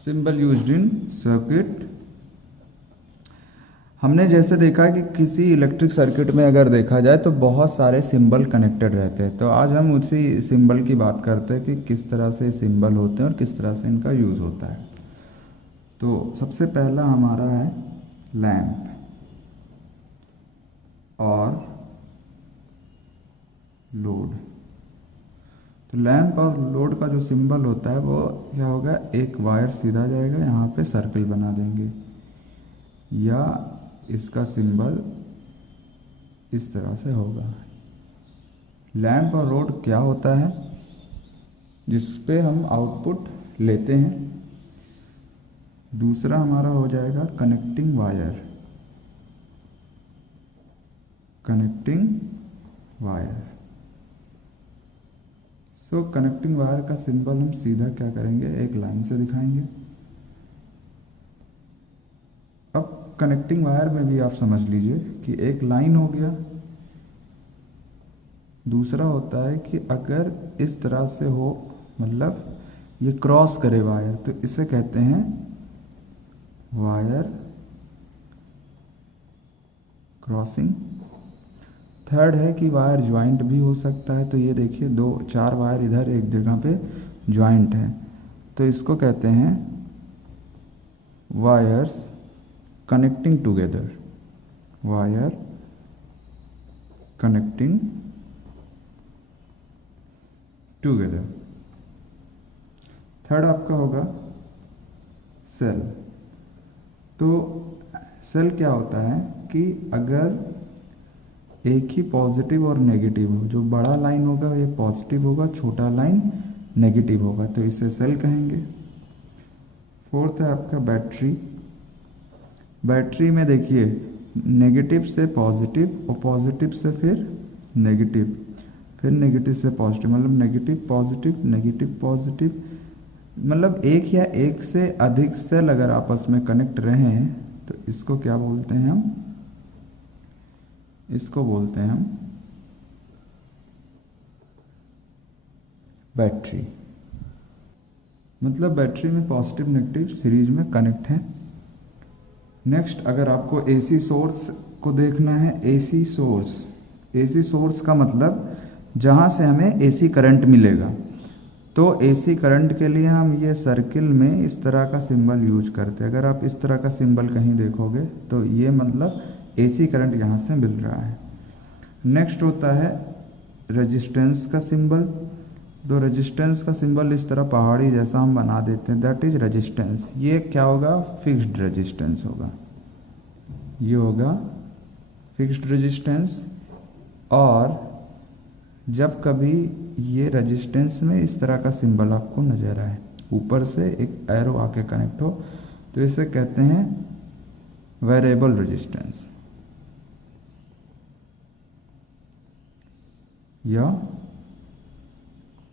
Symbol used in circuit. हमने जैसे देखा कि किसी इलेक्ट्रिक सर्किट में अगर देखा जाए तो बहुत सारे सिंबल कनेक्टेड रहते हैं। तो आज हम उसी सिंबल की बात करते हैं कि किस तरह से सिंबल होते हैं और किस तरह से इनका यूज़ होता है। तो सबसे पहला हमारा है लैंप और लोड। तो लैंप और लोड का जो सिंबल होता है वो क्या होगा, एक वायर सीधा जाएगा, यहाँ पे सर्कल बना देंगे, या इसका सिंबल इस तरह से होगा। लैंप और लोड क्या होता है, जिस पे हम आउटपुट लेते हैं। दूसरा हमारा हो जाएगा कनेक्टिंग वायर, कनेक्टिंग वायर। सो कनेक्टिंग वायर का सिंबल हम सीधा क्या करेंगे, एक लाइन से दिखाएंगे। अब कनेक्टिंग वायर में भी आप समझ लीजिए कि एक लाइन हो गया, दूसरा होता है कि अगर इस तरह से हो, मतलब ये क्रॉस करे वायर, तो इसे कहते हैं वायर क्रॉसिंग। थर्ड है कि वायर ज्वाइंट भी हो सकता है। तो ये देखिए, दो चार वायर इधर एक जगह पे ज्वाइंट है, तो इसको कहते हैं wires connecting together, wire connecting together. Third आपका होगा सेल। तो सेल क्या होता है कि अगर एक ही पॉजिटिव और नेगेटिव हो, जो बड़ा लाइन होगा ये पॉजिटिव होगा, छोटा लाइन नेगेटिव होगा, तो इसे सेल कहेंगे। फोर्थ है आपका बैटरी। बैटरी में देखिए, नेगेटिव से पॉजिटिव और पॉजिटिव से फिर नेगेटिव, फिर नेगेटिव से पॉजिटिव, मतलब नेगेटिव पॉजिटिव नेगेटिव पॉजिटिव, मतलब एक या एक से अधिक सेल अगर आपस में कनेक्ट रहे हैं तो इसको क्या बोलते हैं हम, इसको बोलते हैं हम बैटरी। मतलब बैटरी में पॉजिटिव नेगेटिव सीरीज में कनेक्ट है। नेक्स्ट, अगर आपको एसी सोर्स को देखना है, एसी सोर्स, एसी सोर्स का मतलब जहाँ से हमें एसी करंट मिलेगा। तो एसी करंट के लिए हम ये सर्किल में इस तरह का सिंबल यूज करते हैं। अगर आप इस तरह का सिंबल कहीं देखोगे तो ये मतलब एसी करंट यहाँ से मिल रहा है। नेक्स्ट होता है रेजिस्टेंस का सिंबल। तो रेजिस्टेंस का सिंबल इस तरह पहाड़ी जैसा हम बना देते हैं, दैट इज रेजिस्टेंस। ये क्या होगा, फिक्स्ड रेजिस्टेंस होगा, ये होगा फिक्स्ड रेजिस्टेंस। और जब कभी ये रेजिस्टेंस में इस तरह का सिंबल आपको नजर आए, ऊपर से एक एरो आके कनेक्ट हो, तो इसे कहते हैं वेरिएबल रेजिस्टेंस या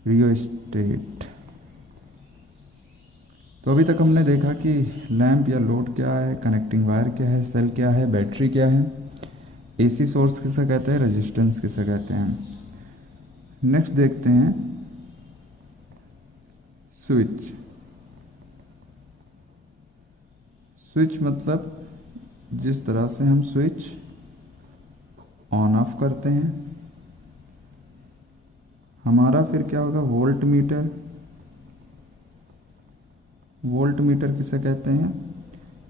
रियोस्टेट। तो अभी तक हमने देखा कि लैंप या लोड क्या है, कनेक्टिंग वायर क्या है, सेल क्या है, बैटरी क्या है, एसी सोर्स किसे कहते हैं, रेजिस्टेंस किसे कहते हैं। नेक्स्ट देखते हैं स्विच। स्विच मतलब जिस तरह से हम स्विच ऑन ऑफ करते हैं। हमारा फिर क्या होगा, वोल्ट मीटर। वोल्ट मीटर किसे कहते हैं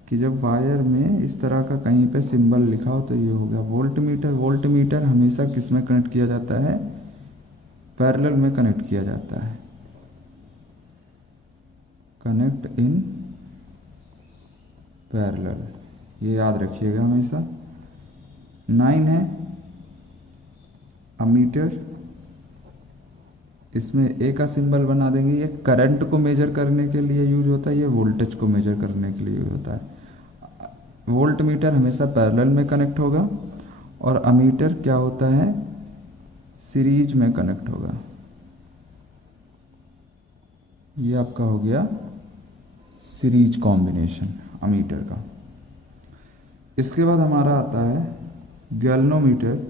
कि जब वायर में इस तरह का कहीं पे सिंबल लिखा हो तो ये होगा वोल्ट मीटर। वोल्ट मीटर हमेशा किस में कनेक्ट किया जाता है, पैरेलल में कनेक्ट किया जाता है, कनेक्ट इन पैरेलल, ये याद रखिएगा हमेशा। 9 है अमीटर, इसमें ए का सिंबल बना देंगे। ये करंट को मेजर करने के लिए यूज होता है, ये वोल्टेज को मेजर करने के लिए यूज होता है। वोल्ट मीटर हमेशा पैरेलल में कनेक्ट होगा और अमीटर क्या होता है, सीरीज में कनेक्ट होगा। ये आपका हो गया सीरीज कॉम्बिनेशन अमीटर का। इसके बाद हमारा आता है गैल्वेनोमीटर।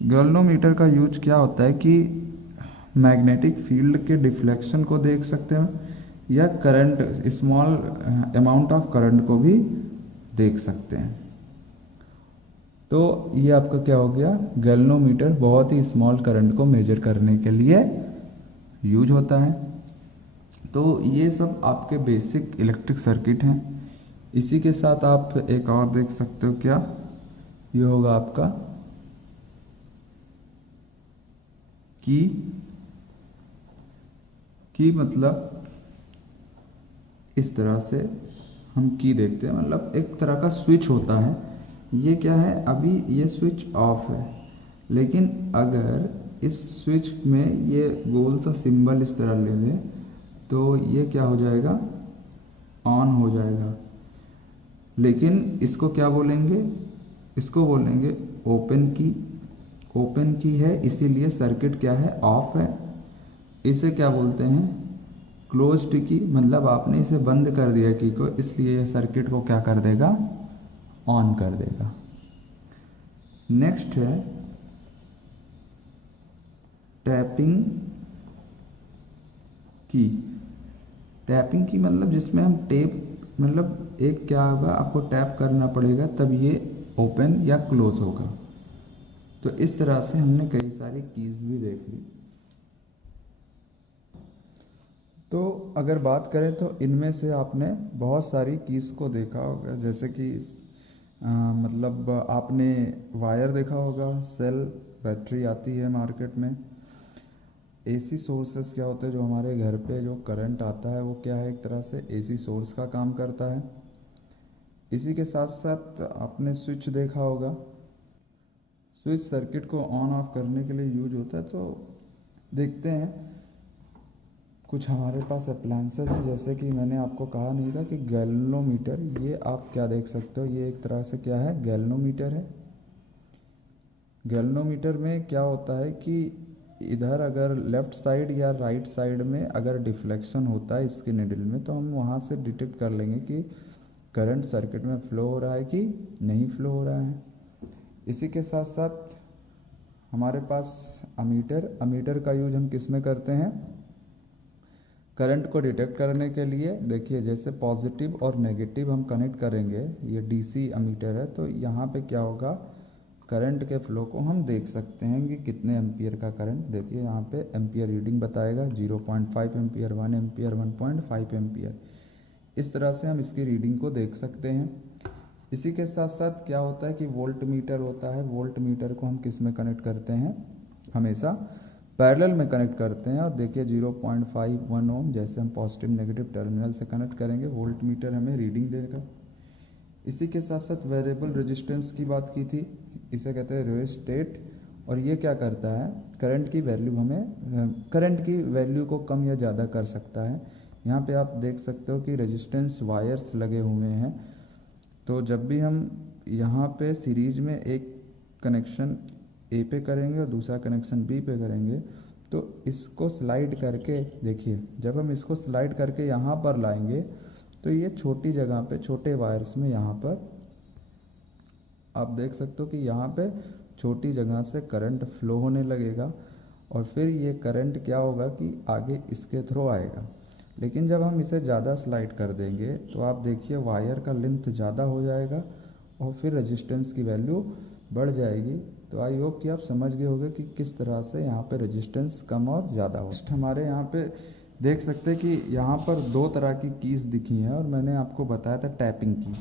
गैल्वेनोमीटर का यूज क्या होता है कि मैग्नेटिक फील्ड के डिफ्लेक्शन को देख सकते हैं या current small amount of current को भी देख सकते हैं। तो ये आपका क्या हो गया, गैल्वेनोमीटर बहुत ही स्मॉल करंट को मेजर करने के लिए यूज होता है। तो ये सब आपके बेसिक इलेक्ट्रिक सर्किट हैं। इसी के साथ आप एक और देख सकते हो, क्या ये होगा आपका की मतलब इस तरह से हम की देखते हैं, मतलब एक तरह का स्विच होता है। ये क्या है, अभी ये स्विच ऑफ है, लेकिन अगर इस स्विच में ये गोल सा सिंबल इस तरह ले लें तो ये क्या हो जाएगा, ऑन हो जाएगा। लेकिन इसको क्या बोलेंगे, इसको बोलेंगे ओपन की। ओपन की है इसीलिए सर्किट क्या है, ऑफ है। इसे क्या बोलते हैं, क्लोज्ड की, मतलब आपने इसे बंद कर दिया की को, इसलिए यह सर्किट को क्या कर देगा, ऑन कर देगा। नेक्स्ट है टैपिंग की। टैपिंग की मतलब जिसमें हम टेप, मतलब एक क्या होगा, आपको टैप करना पड़ेगा तब ये ओपन या क्लोज होगा। तो इस तरह से हमने कई सारी कीज भी देख ली। तो अगर बात करें तो इनमें से आपने बहुत सारी कीज को देखा होगा, जैसे कि मतलब आपने वायर देखा होगा, सेल, बैटरी आती है मार्केट में। एसी सोर्सेस क्या होते हैं, जो हमारे घर पे जो करंट आता है वो क्या है, एक तरह से एसी सोर्स का काम करता है। इसी के साथ साथ आपने स्विच देखा होगा। स्विच सर्किट को ऑन ऑफ करने के लिए यूज होता है। तो देखते हैं कुछ हमारे पास अप्लायंसेस हैं, जैसे कि मैंने आपको कहा नहीं था कि गैल्वेनोमीटर, ये आप क्या देख सकते हो, ये एक तरह से क्या है, गैल्वेनोमीटर है। गैल्वेनोमीटर में क्या होता है कि इधर अगर लेफ्ट साइड या राइट साइड में अगर डिफ्लेक्शन होता है इसके निडल में, तो हम वहाँ से डिटेक्ट कर लेंगे कि करंट सर्किट में फ्लो हो रहा है कि नहीं फ्लो हो रहा है। इसी के साथ साथ हमारे पास अमीटर। अमीटर का यूज हम किस में करते हैं, करंट को डिटेक्ट करने के लिए। देखिए जैसे पॉजिटिव और नेगेटिव हम कनेक्ट करेंगे, ये डीसी अमीटर है, तो यहाँ पे क्या होगा, करंट के फ्लो को हम देख सकते हैं कि कितने एम्पियर का करंट। देखिए यहाँ पे एम्पियर रीडिंग बताएगा, 0.5 एम्पियर, 1 एम्पियर, 1.5 एम्पियर। इस तरह से हम इसकी रीडिंग को देख सकते हैं। इसी के साथ साथ क्या होता है कि वोल्ट मीटर होता है। वोल्ट मीटर को हम किस में कनेक्ट करते हैं, हमेशा पैरेलल में कनेक्ट करते हैं। और देखिए 0.51 ओम, जैसे हम पॉजिटिव नेगेटिव टर्मिनल से कनेक्ट करेंगे, वोल्ट मीटर हमें रीडिंग देगा। इसी के साथ साथ वेरिएबल रेजिस्टेंस की बात की थी, इसे कहते हैं रियोस्टेट। और ये क्या करता है, करंट की वैल्यू हमें, करंट की वैल्यू को कम या ज़्यादा कर सकता है। यहाँ पे आप देख सकते हो कि रेजिस्टेंस वायर्स लगे हुए हैं। तो जब भी हम यहाँ पे सीरीज में एक कनेक्शन ए पे करेंगे और दूसरा कनेक्शन बी पे करेंगे, तो इसको स्लाइड करके देखिए, जब हम इसको स्लाइड करके यहाँ पर लाएंगे तो ये छोटी जगह पे, छोटे वायर्स में यहाँ पर आप देख सकते हो कि यहाँ पे छोटी जगह से करंट फ्लो होने लगेगा। और फिर ये करंट क्या होगा कि आगे इसके थ्रू आएगा। लेकिन जब हम इसे ज़्यादा स्लाइड कर देंगे तो आप देखिए वायर का लेंथ ज़्यादा हो जाएगा और फिर रेजिस्टेंस की वैल्यू बढ़ जाएगी। तो आई होप कि आप समझ गए होंगे कि किस तरह से यहाँ पे रेजिस्टेंस कम और ज़्यादा हो। हमारे यहाँ पे देख सकते हैं कि यहाँ पर दो तरह की कीज़ दिखी हैं और मैंने आपको बताया था टैपिंग की।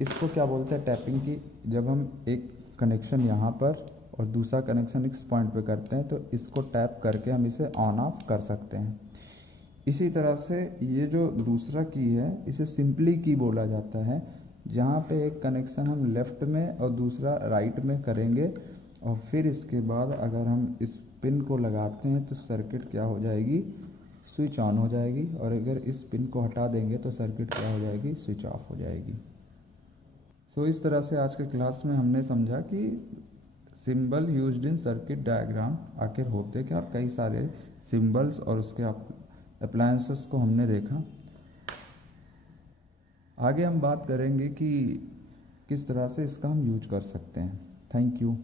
इसको क्या बोलते हैं, टैपिंग की। जब हम एक कनेक्शन यहाँ पर और दूसरा कनेक्शन इस पॉइंट पे करते हैं तो इसको टैप करके हम इसे ऑन ऑफ कर सकते हैं। इसी तरह से ये जो दूसरा की है इसे सिंपली की बोला जाता है, जहाँ पे एक कनेक्शन हम लेफ़्ट में और दूसरा राइट में करेंगे और फिर इसके बाद अगर हम इस पिन को लगाते हैं तो सर्किट क्या हो जाएगी, स्विच ऑन हो जाएगी। और अगर इस पिन को हटा देंगे तो सर्किट क्या हो जाएगी, स्विच ऑफ हो जाएगी। सो इस तरह से आज के क्लास में हमने समझा कि symbol used in circuit diagram आखिर होते क्या, और कई सारे सिंबल्स और उसके अप्लायंसेस को हमने देखा। आगे हम बात करेंगे कि किस तरह से इसका हम यूज कर सकते हैं। Thank you.